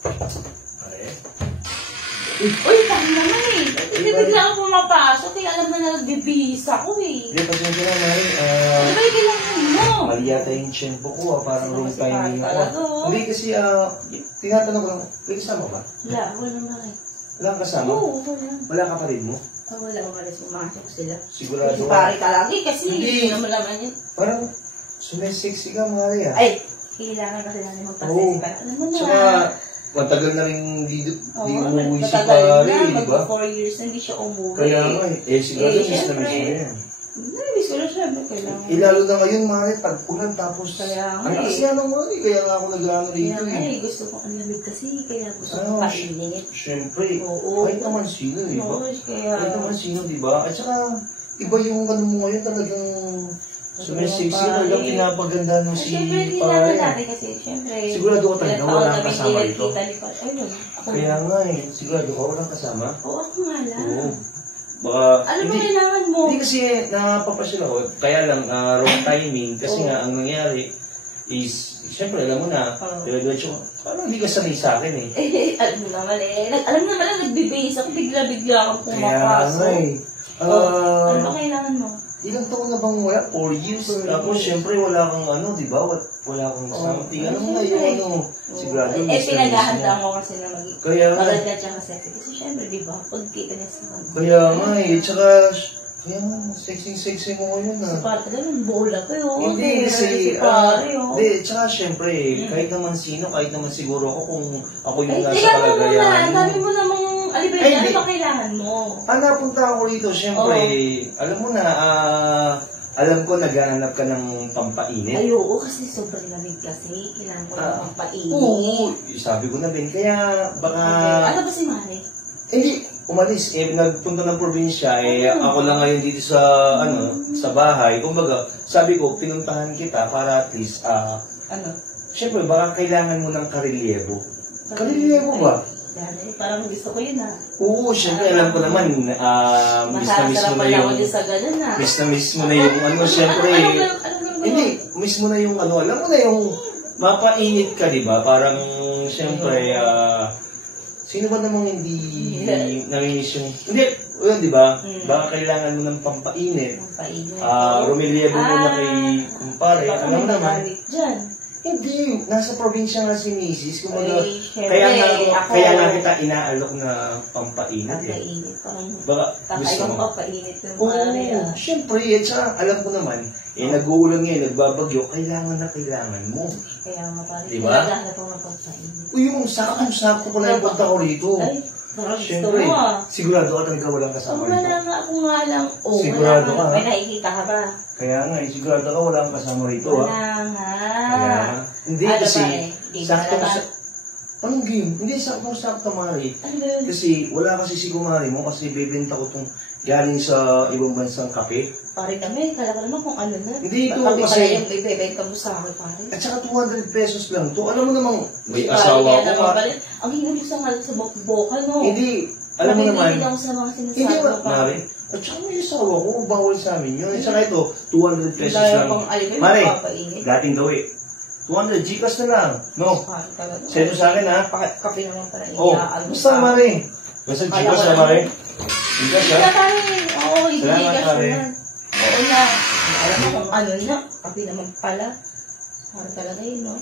Okay. Uy, paano naman eh. Hindi bigla ako pumapasok eh. Alam mo na nagbibihis ako eh. Hindi, pasensya na, Mari. Ano ba yung kailangan mo? Mali yata yung tiyempo ko, parang wrong timing ako. Oo. Hindi kasi, tinatanong ko lang, may kasama ba? Wala, wala na eh. Wala kang kasama? Oo, wala. Wala kapatid mo? Wala, umalis pumasok sila. Sigurado Si ka? pare ka lagi kasi Hindi. hindi naman naman yun. Parang, sumesexy ka, Mari ah. Ay, kailangan kasi namin magpasensya. Alam mo na. Tsaka, matagal na rin di umuwi si matagal pare, na, di ba? mag 4 years na hindi siya umuwi. Kaya nga sigurado miss na syempre. miss mo yan. Miss ko na siya, kailangan. Lalo na ngayon, Mari, tag-ulan, tapos, Kaya nga ano kasi yan ang Mari, kaya nga ako nag-ano dito Kaya eh. gusto ko ang lamig kasi, kaya gusto ko Ano, painit. Siyempre, Oo. kahit naman sino, di ba? Oo, kaya... Kahit naman sino, di ba? At saka, iba yung ano mo ngayon talagang sumesexy, talagang pinapaganda mo si Siyempre, hindi naman pare. natin kasi, siyempre... Sigurado ko talaga wala kang kasama dito. Ayun, ako. Kaya nga eh, sigurado ka walang kasama. Oo, ako nga lang. Oo. Baka, Ano ba kailangan mo? Hindi kasi napapasyal ako, kaya lang wrong timing kasi nga ang nangyari is, siyempre alam mo na, diretso, parang hindi ka sanay sa akin eh. Alam mo naman eh. Alam mo naman, nagbibase ako, bigla-bigla akong pumapasok. Kaya nga Ano ba kailangan mo? ilang taon na bang wala? 4 years. Tapos syempre wala kang ano, di ba? Wala kang something. Ano mo na yung ano, sigurado. Pinaghahandaan mo kasi na magiging. Kaya nga. Maganda siya kasi. Kasi syempre, di ba? Pagkita niya sa mga. Kaya nga eh. Tsaka, kaya nga, sexy mo ngayon ah. Si Pare, talagang bola ko yun. Hindi kasi, Si Pare yun. hindi, tsaka syempre, kahit naman sino, kahit naman siguro ako kung ako yung nasa Tingnan mo muna, kalagayan. dami mo namang, alibay, ano ba kailangan mo? Napunta ako rito, syempre, alam mo na, alam ko naghahanap ka ng pampainit. Ay, oo, kasi sobrang lamig kasi. Kailangan ko ng pampainit. Oo, sabi ko na din. Kaya baka... Ano ba si Mane? Hindi, umalis. Nagpunta ng probinsya. Ako lang ngayon dito sa sa bahay. Kumbaga, sabi ko, pinuntahan kita para at least, syempre, baka kailangan mo ng karelyebo. Karelyebo ba? Parang gusto ko yun Oo, syempre, alam ko naman, miss na miss mo na yung... Miss na miss mo na yung syempre... Hindi, miss mo na yung alam mo na yung mapainit ka, di ba? Parang, syempre, sino ba namang hindi namimiss yung... Hindi, yun, di ba? Baka kailangan mo ng pampainit. Rumelyebo mo na kay kumpare. Alam mo naman. Hindi, nasa probinsya nga si Mrs. Kumbaga, kaya nga kita inaalok na pampainit eh. Baka gusto mo. Pampainit ng Oo, syempre, alam ko naman, nag-uulan ngayon, nagbabagyo, kailangan mo. Kaya nga pare, diba? naghahanap ako ng pampainit. Uy, yung sakto ko na yung punta ko rito. Siyempre, sigurado ka talaga walang kasama rito. Wala nga, ako nga lang. Sigurado ka, ha? May nakikita ka ba? Kaya nga, sigurado ka walang kasama rito, ha? Wala nga. Hindi kasi, sakto sa... Anong game? Hindi, sakto, Mari. Ano ba yun? Kasi, wala kasi si Kumari mo kasi bibenta ko itong galing sa ibang bansang kape. Pare kami, kala ka naman kung ano na. Hindi ito kasi... kasi... yung ibebenta mo sa akin, pare. At saka 200 pesos lang to. Alam mo namang, may asawa ko ka. Ang hinag mo sa boka, no? Hindi, alam mo naman. Hindi lang sa mga sinasabi Hindi mo, ba, Mari? At saka may asawa ko, bawal sa amin yun. At saka ito, 200 pesos lang. Mari, dating gawi. 200 Gcash na lang. No? Sendo sa akin, ha? Kape naman para basta, Mari. Basta Gcash na, Mari. Gcash, ha? Oo, Salamat, Mari. Oo na. Alam mo kung ano na. Kape naman pala. Para talaga yun, no?